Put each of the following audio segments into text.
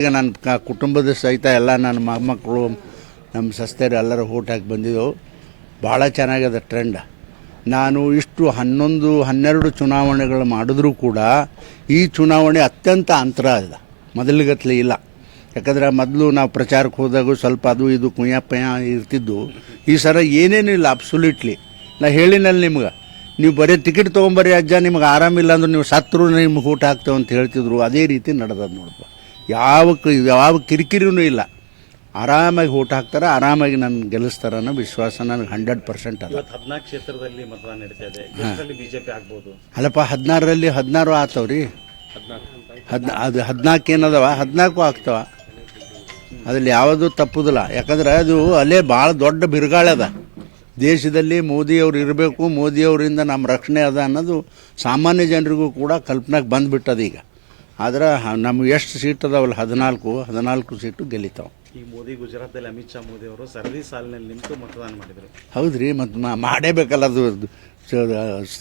ಈಗ ನನ್ನ ಕುಟುಂಬದ ಸಹಿತ ಎಲ್ಲ ನನ್ನ ಮೊಮ್ಮಕ್ಕಳು ನಮ್ಮ ಸಸ್ತೆಯರು ಎಲ್ಲರೂ ಓಟ್ ಹಾಕಿ ಬಂದಿದ್ದೆವು. ಭಾಳ ಚೆನ್ನಾಗಿದೆ ಟ್ರೆಂಡ್ ನಾನು ಇಷ್ಟು ಹನ್ನೊಂದು, ಹನ್ನೆರಡು ಚುನಾವಣೆಗಳು ಮಾಡಿದ್ರೂ ಕೂಡ ಈ ಚುನಾವಣೆ ಅತ್ಯಂತ ಅಂತರ ಇದೆ ಮೊದಲಿಗತ್ಲೆ ಇಲ್ಲ. ಯಾಕಂದ್ರೆ ಮೊದಲು ನಾವು ಪ್ರಚಾರಕ್ಕೆ ಹೋದಾಗ ಸ್ವಲ್ಪ ಅದು ಇದು ಕುಯ್ಯಪ್ಪಯ್ಯ ಇರ್ತಿದ್ದು ಈ ಸರ ಏನೇನಿಲ್ಲ ಇಲ್ಲ ಅಬ್ಸುಲ್ಯೂಟ್ಲಿ ನಾ ಹೇಳಿನಲ್ಲಿ ನಿಮ್ಗೆ. ನೀವು ಬರೀ ಟಿಕೆಟ್ ತೊಗೊಂಬರ್ರಿ ಅಜ್ಜ, ನಿಮ್ಗೆ ಆರಾಮಿಲ್ಲ ಅಂದ್ರೆ ನೀವು ಸತ್ರು ನಿಮ್ಗೆ ಊಟ ಹಾಕ್ತೇವೆ ಅಂತ ಹೇಳ್ತಿದ್ರು. ಅದೇ ರೀತಿ ನಡೆದದ ನೋಡಪ್ಪ. ಯಾವ ಯಾವ ಕಿರಿಕಿರಿನೂ ಇಲ್ಲ. ಆರಾಮಾಗಿ ಊಟ ಹಾಕ್ತಾರೆ ಆರಾಮಾಗಿ ನನ್ನ ಗೆಲ್ಲಿಸ್ತಾರ ಅನ್ನೋ ವಿಶ್ವಾಸ ನನಗೆ ಹಂಡ್ರೆಡ್ ಪರ್ಸೆಂಟ್ ಅದ. ಹದಿನಾಲ್ಕು ಕ್ಷೇತ್ರದಲ್ಲಿ ಮತದಾನ ನಡೀತಾ ಇದೆ. ಬಿಜೆಪಿ ಆಗ್ಬೋದು? ಅಲ್ಲಪ್ಪ ಹದಿನಾರರಲ್ಲಿ ಹದಿನಾರು ಆತವ್ರಿ. ಹದಿನಾ ಅದು ಹದಿನಾಲ್ಕು ಏನದವ? ಹದಿನಾಲ್ಕು ಆಗ್ತಾವ. ಅದ್ರಲ್ಲಿ ಯಾವುದು ತಪ್ಪುದಿಲ್ಲ. ಯಾಕಂದ್ರೆ ಅದು ಅಲ್ಲೇ ಭಾಳ ದೊಡ್ಡ ಬಿರುಗಾಳಿ ಅದ. ದೇಶದಲ್ಲಿ ಮೋದಿಯವ್ರು ಇರಬೇಕು ಮೋದಿಯವರಿಂದ ನಮ್ಮ ರಕ್ಷಣೆ ಅದ ಅನ್ನೋದು ಸಾಮಾನ್ಯ ಜನರಿಗೂ ಕೂಡ ಕಲ್ಪನೆಗೆ ಬಂದುಬಿಟ್ಟದ ಈಗ ಆದ್ರೆ ನಮ್ಗೆ ಎಷ್ಟು ಸೀಟ್ ಅದಾವಲ್ಲ ಹದಿನಾಲ್ಕು ಹದಿನಾಲ್ಕು ಸೀಟು ಗೆಲ್ಲಿತಾವೆ ಈ ಮೋದಿ ಗುಜರಾತಲ್ಲಿ ಅಮಿತ್ ಶಾ ಮೋದಿ ಅವರು ಸರದಿ ಸಾಲಿನಲ್ಲಿ ನಿಂತು ಮತದಾನ ಮಾಡಿದರು. ಹೌದ್ರಿ ಮತ್ತು ಮಾಡೇಬೇಕಲ್ಲ ಅದು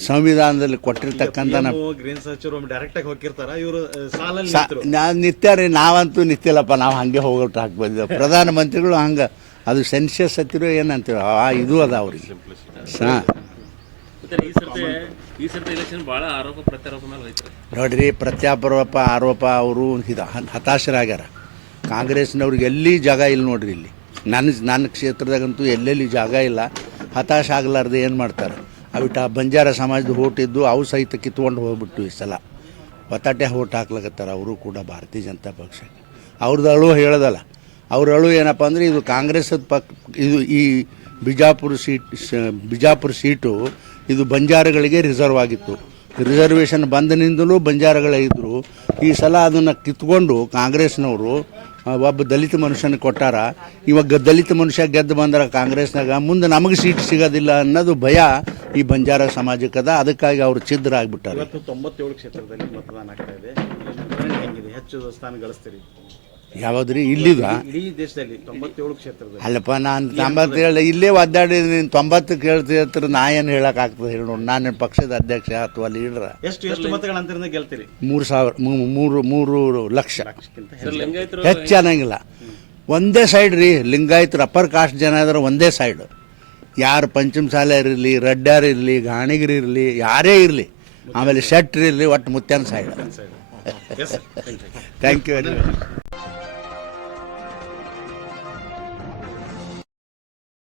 ಸಂವಿಧಾನದಲ್ಲಿ ಕೊಟ್ಟಿರ್ತಕ್ಕಂಥ ಗ್ರೀನ್ ಸಚಿವರು ಡೈರೆಕ್ಟಾಗಿ ಹೋಗಿರ್ತಾರ ಇವರು ಸಾಲಲ್ಲಿ ರೀ ನಾವಂತೂ ನಿತ್ಯಲ್ಲಪ್ಪ ನಾವು ಹಾಗೆ ಹೋಗೋಟ್ ಹಾಕಿ ಬಂದಿದ್ದೆ ಪ್ರಧಾನಮಂತ್ರಿಗಳು ಹಂಗೆ ಅದು ಸೆನ್ಸಿಯಸ್ ಹತ್ತಿರೋ ಏನಂತೀವಿ ಆ ಇದು ಅದ ಅವ್ರಿಗೆ ಹಾಂ ನೋಡ್ರಿ ಪ್ರತ್ಯಾಪರೋಪ ಆರೋಪ ಅವರು ಇದು ಹತಾಶರಾಗ್ಯಾರ. ಕಾಂಗ್ರೆಸ್ನವ್ರಿಗೆ ಎಲ್ಲಿ ಜಾಗ ಇಲ್ಲ ನೋಡ್ರಿ ಇಲ್ಲಿ. ನನ್ನ ನನ್ನ ಕ್ಷೇತ್ರದಾಗಂತೂ ಎಲ್ಲೆಲ್ಲಿ ಜಾಗ ಇಲ್ಲ. ಹತಾಶ ಆಗ್ಲಾರ್ದೆ ಏನು ಮಾಡ್ತಾರೆ? ಅವಿಟ ಬಂಜಾರ ಸಮಾಜದ ಓಟ್ ಇದ್ದು ಅವು ಸಹಿತ ಕಿತ್ಕೊಂಡು ಹೋಗ್ಬಿಟ್ಟು ಈ ಸಲ. ಒತ್ತಾಟೆ ಓಟ್ ಹಾಕ್ಲಕತ್ತಾರ ಅವರು ಕೂಡ ಭಾರತೀಯ ಜನತಾ ಪಕ್ಷ ಅವ್ರದ್ದು ಅಳು ಹೇಳೋದಲ್ಲ. ಅವ್ರ ಅಳು ಏನಪ್ಪ ಅಂದರೆ ಇದು ಕಾಂಗ್ರೆಸ್ ಪಕ್, ಇದು ಈ ಬಿಜಾಪುರ ಸೀಟ್ ಬಿಜಾಪುರ ಸೀಟು ಇದು ಬಂಜಾರಗಳಿಗೆ ರಿಸರ್ವ್ ಆಗಿತ್ತು. ರಿಸರ್ವೇಷನ್ ಬಂದನಿಂದಲೂ ಬಂಜಾರಗಳೇ ಇದ್ದರು ಈ ಸಲ ಅದನ್ನು ಕಿತ್ಕೊಂಡು ಕಾಂಗ್ರೆಸ್ನವರು ಒಬ್ಬ ದಲಿತ ಮನುಷ್ಯನ ಕೊಟ್ಟಾರ. ಇವಾಗ ದಲಿತ ಮನುಷ್ಯ ಗೆದ್ದು ಬಂದ್ರೆ ಕಾಂಗ್ರೆಸ್ನಾಗ ಮುಂದೆ ನಮಗೆ ಸೀಟ್ ಸಿಗೋದಿಲ್ಲ ಅನ್ನೋದು ಭಯ ಈ ಬಂಜಾರ ಸಮಾಜಕ್ಕದ. ಅದಕ್ಕಾಗಿ ಅವರು ಛಿದ್ರ ಆಗಿಬಿಟ್ಟಾರೆ ತೊಂಬತ್ತೇಳು ಕ್ಷೇತ್ರದಲ್ಲಿ ಮತದಾನ ಆಗ್ತಾ ಇದೆ. ಹೆಚ್ಚು ಸ್ಥಾನ ಗಳಿಸ್ತೀರಿ. ಯಾವ್ದ್ರಿ ಇಲ್ಲಿದ ಇಡೀ ದೇಶದಲ್ಲಿ ತೊಂಬತ್ತೇಳು ಕ್ಷೇತ್ರದಲ್ಲಿ. ಅಲ್ಲಪ್ಪ ನಾನು ತೊಂಬತ್ತೇಳು ಇಲ್ಲೇ ಒದ್ದಾಡಿದ್ದೀನಿ ನೀನು ತೊಂಬತ್ತು ಕೇಳ್ತಿರ್ತಾರೆ ನಾ ಏನು ಹೇಳೋಕ್ಕಾಗ್ತದೆ ಹೇಳಿ ನೋಡಿ. ನಾನು ಪಕ್ಷದ ಅಧ್ಯಕ್ಷ ಅಥವಾ ಲೀಡ್ರ. ಎಷ್ಟು ಎಷ್ಟು ಮತಗಳ ಅಂತರದಿಂದ ಗೆಲ್ತೀರಿ ಮೂರು ಸಾವಿರ ಮೂರು ಮೂರು ಲಕ್ಷ. ಹೆಚ್ಚು. ಅನ್ನಂಗಿಲ್ಲ. ಒಂದೇ ಸೈಡ್ ರೀ ಲಿಂಗಾಯತರು ಅಪ್ಪರ್ ಕಾಸ್ಟ್ ಜನ ಇದ್ರೆ ಒಂದೇ ಸೈಡ್ ಯಾರು ಪಂಚಮ ಪಂಚಮಸಾಲೆ ಇರಲಿ ರಡ್ಡಾರ್ ಇರಲಿ ಗಾಣಿಗರು ಇರಲಿ ಯಾರೇ ಇರಲಿ ಆಮೇಲೆ ಶೆಟ್ರ್ ಇರಲಿ ಒಟ್ಟು ಮುತ್ಯಾನ side yes thank you thank you very much